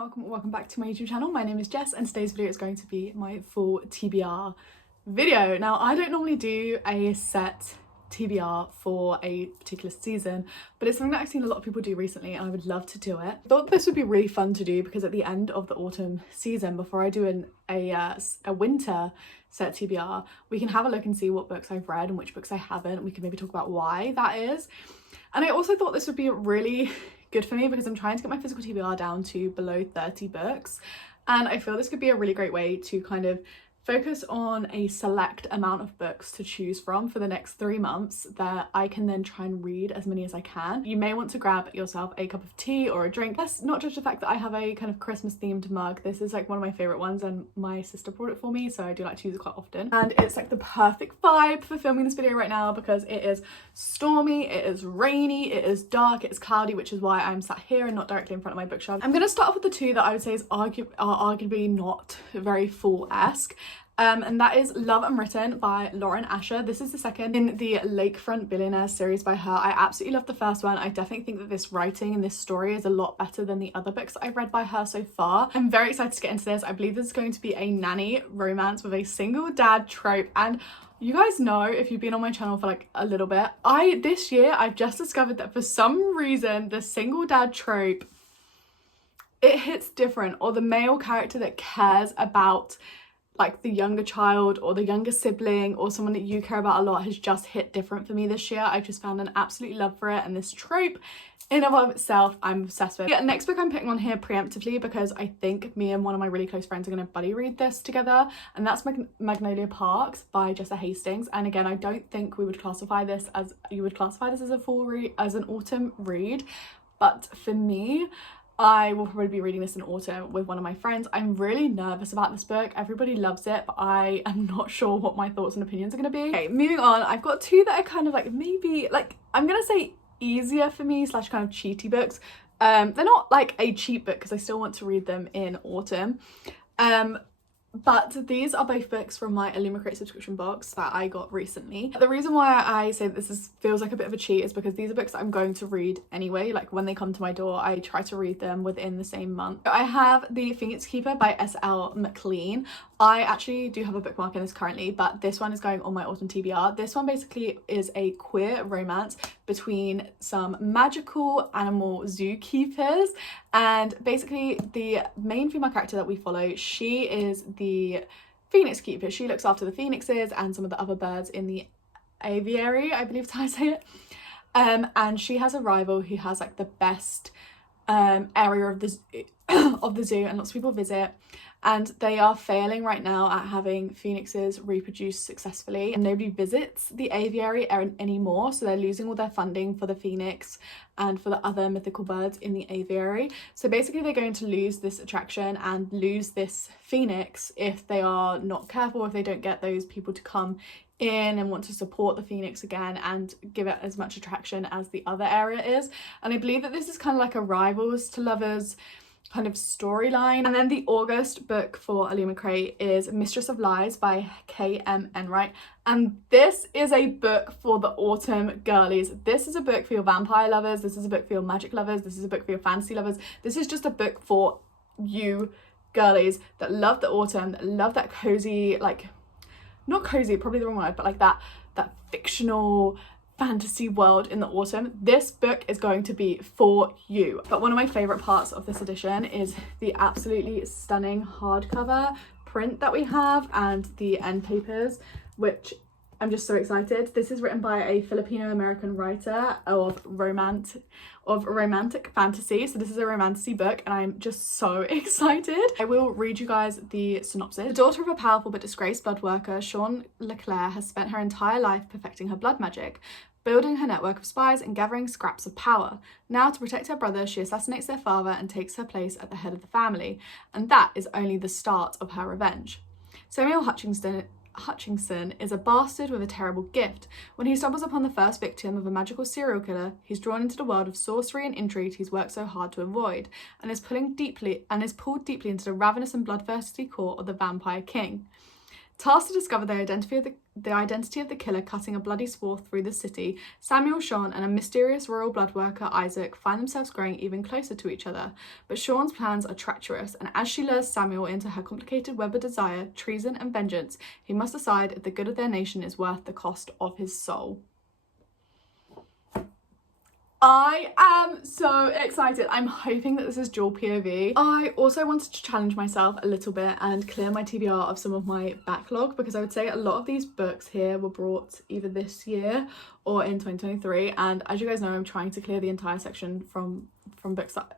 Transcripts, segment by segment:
and welcome back to my YouTube channel. My name is Jess and today's video is going to be my full TBR video. Now, I don't normally do a set TBR for a particular season, but it's something that I've seen a lot of people do recently and I would love to do it. I thought this would be really fun to do because at the end of the autumn season, before I do a winter set TBR, we can have a look and see what books I've read and which books I haven't. We can maybe talk about why that is. And I also thought this would be really good for me because I'm trying to get my physical TBR down to below 30 books, and I feel this could be a really great way to kind of focus on a select amount of books to choose from for the next 3 months that I can then try and read as many as I can. You may want to grab yourself a cup of tea or a drink. Let's not judge the fact that I have a kind of Christmas themed mug. This is like one of my favorite ones and my sister brought it for me, so I do like to use it quite often. And it's like the perfect vibe for filming this video right now because it is stormy, it is rainy, it is dark, it is cloudy, which is why I'm sat here and not directly in front of my bookshelf. I'm going to start off with the two that I would say are arguably not very fall-esque. And that is Love Unwritten by Lauren Asher. This is the second in the Lakefront Billionaire series by her. I absolutely love the first one. I definitely think that this writing and this story is a lot better than the other books that I've read by her so far. I'm very excited to get into this. I believe this is going to be a nanny romance with a single dad trope, and you guys know, if you've been on my channel for like a little bit, this year I've just discovered that for some reason the single dad trope, it hits different, or the male character that cares about like the younger child or the younger sibling or someone that you care about a lot has just hit different for me this year. I just found an absolute love for it, and this trope in and of itself I'm obsessed with. Yeah, next book I'm picking on here preemptively because I think me and one of my really close friends are going to buddy read this together, and that's Magnolia Parks by Jessa Hastings. And again, I don't think we would classify this as, you would classify this as a full read, as an autumn read, but for me, I will probably be reading this in autumn with one of my friends. I'm really nervous about this book. Everybody loves it, but I am not sure what my thoughts and opinions are going to be. Okay, moving on. I've got two that are kind of like maybe like, I'm going to say easier for me / kind of cheaty books. They're not like a cheat book because I still want to read them in autumn. But these are both books from my Illumicrate subscription box that I got recently. The reason why I say this feels like a bit of a cheat is because these are books that I'm going to read anyway. Like when they come to my door, I try to read them within the same month. I have The Phoenix Keeper by S.L. McLean. I actually do have a bookmark in this currently, but this one is going on my autumn TBR. This one basically is a queer romance between some magical animal zookeepers, and basically the main female character that we follow, she is the phoenix keeper. She looks after the phoenixes and some of the other birds in the aviary, I believe is how I say it. And she has a rival who has like the best area of the zoo and lots of people visit, and they are failing right now at having phoenixes reproduce successfully, and nobody visits the aviary anymore, so they're losing all their funding for the phoenix and for the other mythical birds in the aviary. So basically they're going to lose this attraction and lose this phoenix if they are not careful, if they don't get those people to come in and want to support the phoenix again and give it as much attraction as the other area is. And I believe that this is kind of like a rivals to lovers kind of storyline. And then the August book for Illumicrate is Mistress of Lies by K.M. Enright, and this is a book for the autumn girlies. This is a book for your vampire lovers, this is a book for your magic lovers, this is a book for your fantasy lovers. This is just a book for you girlies that love the autumn, that love that cozy, like not cozy, probably the wrong word, but like that fictional fantasy world in the autumn. This book is going to be for you. But one of my favorite parts of this edition is the absolutely stunning hardcover print that we have and the end papers, which I'm just so excited. This is written by a Filipino-American writer of romantic fantasy. So this is a romantasy book and I'm just so excited. I will read you guys the synopsis. The daughter of a powerful but disgraced blood worker, Sean Leclerc, has spent her entire life perfecting her blood magic, building her network of spies and gathering scraps of power. Now, to protect her brother, she assassinates their father and takes her place at the head of the family. And that is only the start of her revenge. Samuel Hutchinson is a bastard with a terrible gift. When he stumbles upon the first victim of a magical serial killer, he's drawn into the world of sorcery and intrigue he's worked so hard to avoid, and is pulled deeply into the ravenous and bloodthirsty court of the Vampire King. Tasked to discover the identity of the killer cutting a bloody swath through the city, Samuel, Sean, and a mysterious royal blood worker, Isaac, find themselves growing even closer to each other. But Sean's plans are treacherous, and as she lures Samuel into her complicated web of desire, treason, and vengeance, he must decide if the good of their nation is worth the cost of his soul. I am so excited. I'm hoping that this is dual POV. I also wanted to challenge myself a little bit and clear my TBR of some of my backlog, because I would say a lot of these books here were brought either this year or in 2023, and as you guys know, I'm trying to clear the entire section from books that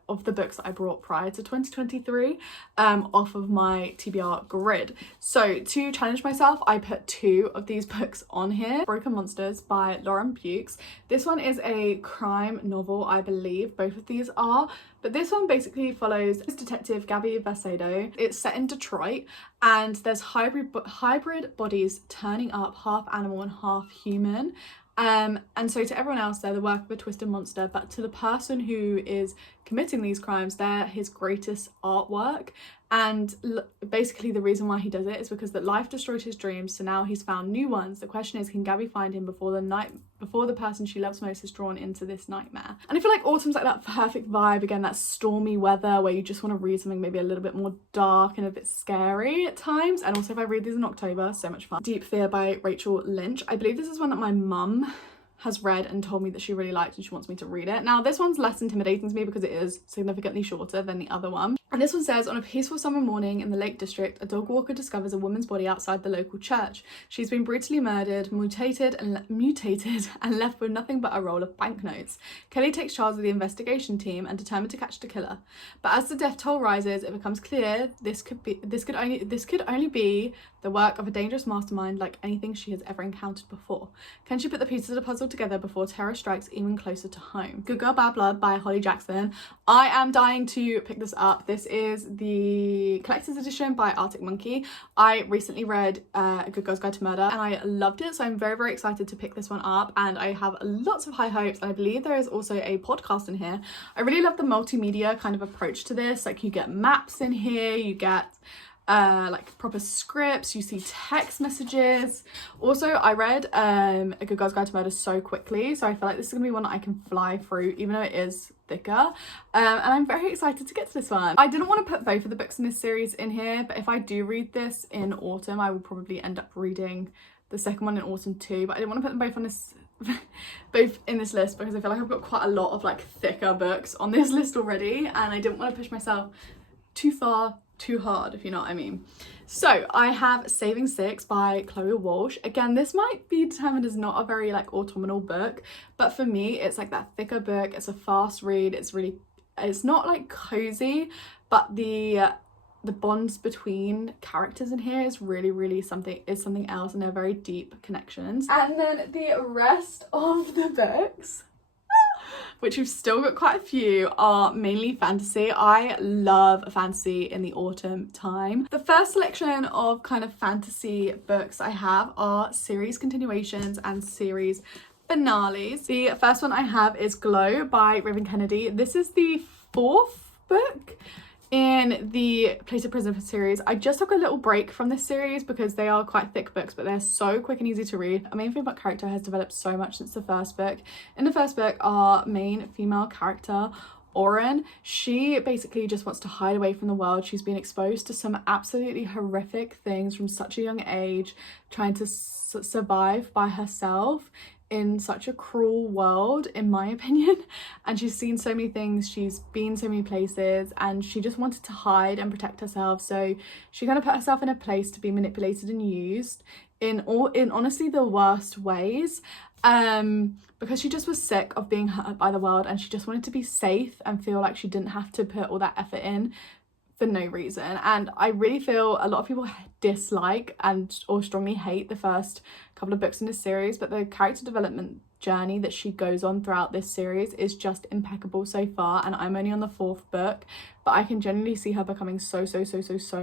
I brought prior to 2023 off of my TBR grid. So to challenge myself, I put 2 of these books on here. Broken Monsters by Lauren Pukes. This one is a crime novel, I believe both of these are, but this one basically follows Detective Gabby Vasedo. It's set in Detroit, and there's hybrid bodies turning up, half animal and half human. And so to everyone else, they're the work of a twisted monster, but to the person who is committing these crimes, they're his greatest artwork. And basically the reason why he does it is because that life destroyed his dreams, so now he's found new ones. The question is, can Gabby find him before the person she loves most is drawn into this nightmare? And I feel like autumn's like that perfect vibe, again, that stormy weather where you just want to read something maybe a little bit more dark and a bit scary at times. And also if I read these in October, so much fun. Deep Fear by Rachel Lynch. I believe this is one that my mum has read and told me that she really liked and she wants me to read it. Now this one's less intimidating to me because it is significantly shorter than the other one. And this one says, on a peaceful summer morning in the Lake District, a dog walker discovers a woman's body outside the local church. She's been brutally murdered, mutated and left with nothing but a roll of banknotes. Kelly takes charge of the investigation team and determined to catch the killer. But as the death toll rises, it becomes clear this could only be the work of a dangerous mastermind like anything she has ever encountered before. Can she put the pieces of the puzzle together before terror strikes even closer to home? Good Girl Bad Blood by Holly Jackson. I am dying to pick this up. This is the collector's edition by Arctic Monkey. I recently read A Good Girl's Guide to Murder and I loved it, so I'm very, very excited to pick this one up, and I have lots of high hopes, and I believe there is also a podcast in here. I really love the multimedia kind of approach to this. Like, you get maps in here, you get like proper scripts, you see text messages. Also, I read A Good Girl's Guide to Murder so quickly, so I feel like this is gonna be one that I can fly through even though it is thicker, and I'm very excited to get to this one. I didn't want to put both of the books in this series in here, but if I do read this in autumn, I will probably end up reading the second one in autumn too, but I didn't want to put them both on this both in this list because I feel like I've got quite a lot of like thicker books on this list already, and I didn't want to push myself too far too hard, if you know what I mean. So I have Saving Six by Chloe Walsh. Again, this might be determined as not a very like autumnal book, but for me it's like that thicker book. It's a fast read. It's not like cozy, but the bonds between characters in here is really something else, and they're very deep connections. And then the rest of the books, which we've still got quite a few, are mainly fantasy. I love fantasy in the autumn time. The first selection of kind of fantasy books I have are series continuations and series finales. The first one I have is Glow by Raven Kennedy. This is the 4th book in the Place of Prison series. I just took a little break from this series because they are quite thick books, but they're so quick and easy to read. Our main female character has developed so much since the first book. In the first book, our main female character, Oren, she basically just wants to hide away from the world. She's been exposed to some absolutely horrific things from such a young age, trying to survive by herself in such a cruel world, in my opinion, and she's seen so many things, she's been so many places, and she just wanted to hide and protect herself, so she kind of put herself in a place to be manipulated and used in honestly the worst ways, because she just was sick of being hurt by the world, and she just wanted to be safe and feel like she didn't have to put all that effort in for no reason. And I really feel a lot of people dislike or strongly hate the first couple of books in this series, but the character development journey that she goes on throughout this series is just impeccable so far, and I'm only on the 4th book, but I can genuinely see her becoming so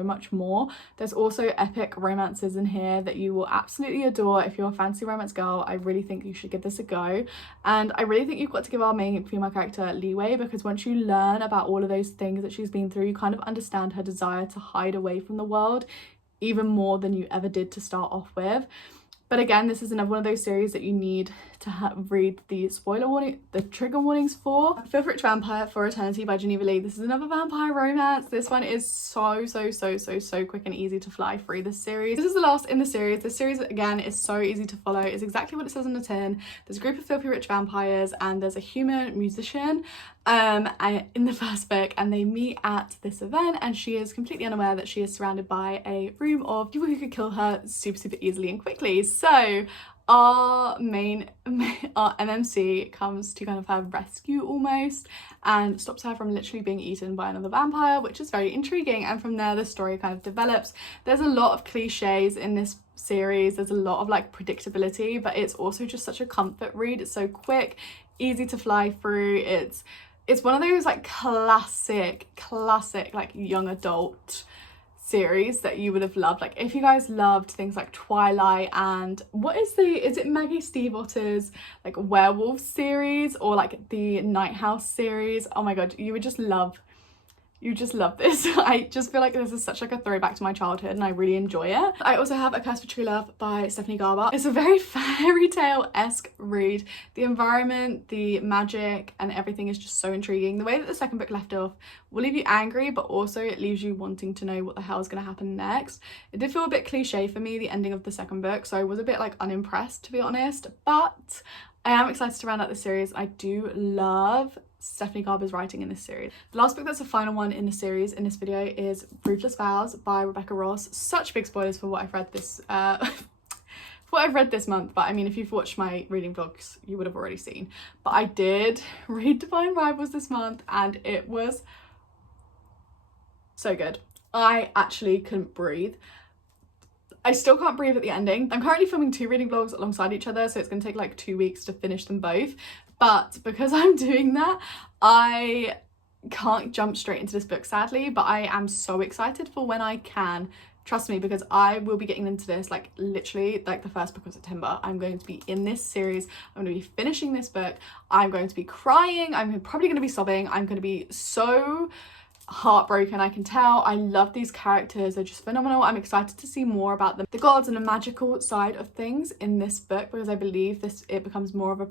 much more. There's also epic romances in here that you will absolutely adore. If you're a fantasy romance girl, I really think you should give this a go, and I really think you've got to give our main female character leeway, because once you learn about all of those things that she's been through, you kind of understand her desire to hide away from the world, even more than you ever did to start off with. But again, this is another one of those series that you need to read the spoiler warning, the trigger warnings for. Filthy Rich Vampire for Eternity by Geneva Lee. This is another vampire romance. This one is so quick and easy to fly through this series. This is the last in the series. This series, again, is so easy to follow. It's exactly what it says on the tin. There's a group of filthy rich vampires and there's a human musician in the first book, and they meet at this event, and she is completely unaware that she is surrounded by a room of people who could kill her super easily and quickly. So our MMC comes to kind of her rescue almost, and stops her from literally being eaten by another vampire, which is very intriguing. And from there the story kind of develops. There's a lot of cliches in this series, there's a lot of like predictability, but it's also just such a comfort read. It's so quick, easy to fly through. It's one of those like classic like young adult series that you would have loved. Like if you guys loved things like Twilight and is it Maggie Stiefvater's like werewolf series, or like the Night House series, oh my god, you just love this. I just feel like this is such like a throwback to my childhood and I really enjoy it. I also have A Curse for True Love by Stephanie Garber. It's a very fairy tale-esque read. The environment, the magic and everything is just so intriguing. The way that the second book left off will leave you angry, but also it leaves you wanting to know what the hell is going to happen next. It did feel a bit cliche for me, the ending of the second book, so I was a bit like unimpressed, to be honest, but I am excited to round out the series. I do love Stephanie Garber's writing in this series. The last book that's the final one in the series in this video is Ruthless Vows by Rebecca Ross. Such big spoilers for what I've read this month, but I mean, if you've watched my reading vlogs you would have already seen. But I did read Divine Rivals this month and it was so good. I actually couldn't breathe. I still can't breathe at the ending. I'm currently filming 2 reading vlogs alongside each other, so it's going to take like 2 weeks to finish them both. But because I'm doing that, I can't jump straight into this book, sadly, but I am so excited for when I can. Trust me, because I will be getting into this like literally like the first book of September. I'm going to be in this series. I'm going to be finishing this book. I'm going to be crying. I'm probably going to be sobbing. I'm going to be so heartbroken, I can tell. I love these characters, they're just phenomenal. I'm excited to see more about them, the gods and the magical side of things in this book, because I believe it becomes more of a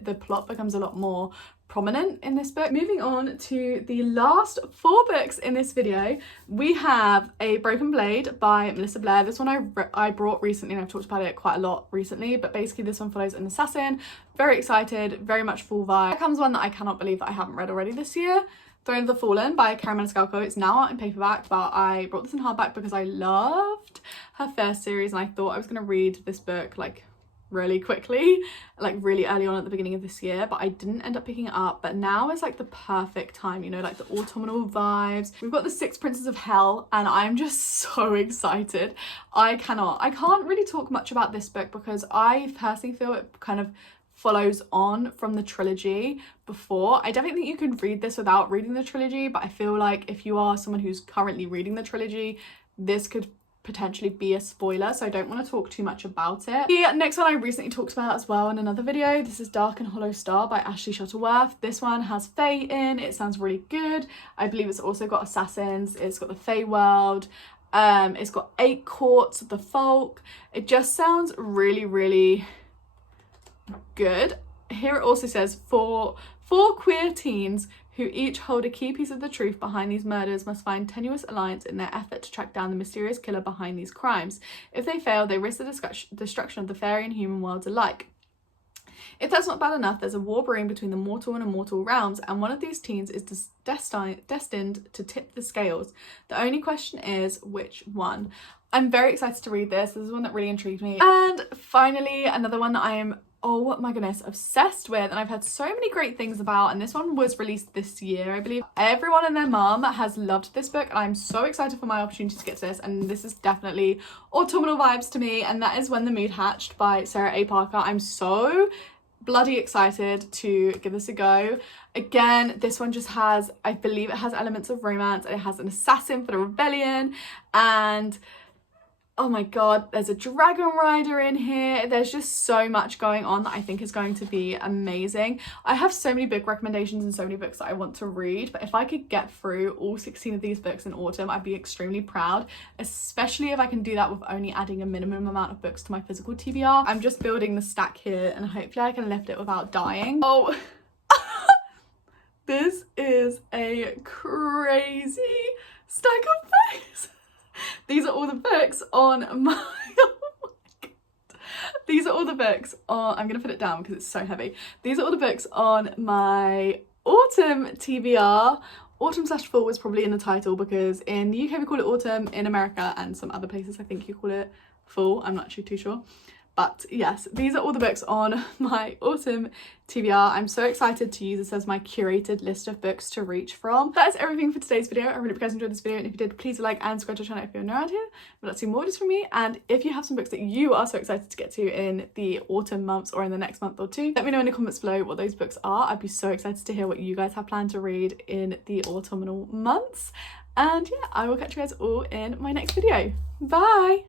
the plot becomes a lot more prominent in this book. Moving on to the last 4 books in this video, we have A Broken Blade by Melissa Blair. This one I brought recently and I've talked about it quite a lot recently, but basically this one follows an assassin. Very excited, very much full vibe. Here comes one that I cannot believe that I haven't read already this year. Throne of the Fallen by Karen Maniscalco. It's now out in paperback, but I brought this in hardback because I loved her first series and I thought I was going to read this book like really quickly, like really early on at the beginning of this year, but I didn't end up picking it up. But now is like the perfect time, you know, like the autumnal vibes. We've got the 6 Princes of Hell and I'm just so excited. I can't really talk much about this book because I personally feel it kind of follows on from the trilogy before. I definitely think you could read this without reading the trilogy, but I feel like if you are someone who's currently reading the trilogy, this could potentially be a spoiler, so I don't want to talk too much about it. The next one I recently talked about as well in another video. This is Dark and Hollow Star by Ashley Shuttleworth. This one has Fae in. It sounds really good. I believe it's also got assassins. It's got the Fae world. It's got 8 courts of the folk. It just sounds really good. Here it also says four queer teens who each hold a key piece of the truth behind these murders must find tenuous alliance in their effort to track down the mysterious killer behind these crimes. If they fail, they risk the destruction of the fairy and human worlds alike. If that's not bad enough, there's a war brewing between the mortal and immortal realms, and one of these teens is destined to tip the scales. The only question is, which one? I'm very excited to read this. This is one that really intrigued me. And finally, another one that I am, oh my goodness, obsessed with, and I've heard so many great things about, and this one was released this year, I believe. Everyone and their mum has loved this book, and I'm so excited for my opportunity to get to this, and this is definitely autumnal vibes to me, and that is When the Mood Hatched by Sarah A. Parker. I'm so bloody excited to give this a go. Again, this one just has, I believe it has elements of romance, it has an assassin for the rebellion, and Oh my god, there's a dragon rider in here. There's just so much going on that I think is going to be amazing. I have so many book recommendations and so many books that I want to read, but if I could get through all 16 of these books in autumn, I'd be extremely proud, especially if I can do that with only adding a minimum amount of books to my physical TBR. I'm just building the stack here and hopefully I can lift it without dying. Oh, this is a crazy stack of books. These are all the books on my, oh my god. These are all the books on, I'm gonna put it down because it's so heavy. These are all the books on my autumn TBR. Autumn/fall was probably in the title because in the UK we call it autumn, in America and some other places I think you call it fall. I'm not actually too sure. But yes, these are all the books on my autumn TBR. I'm so excited to use this as my curated list of books to reach from. That is everything for today's video. I really hope you guys enjoyed this video, and if you did, please like and subscribe to the channel if you're new around here. But let's see more videos from me, and if you have some books that you are so excited to get to in the autumn months or in the next month or two, let me know in the comments below what those books are. I'd be so excited to hear what you guys have planned to read in the autumnal months. And yeah, I will catch you guys all in my next video. Bye!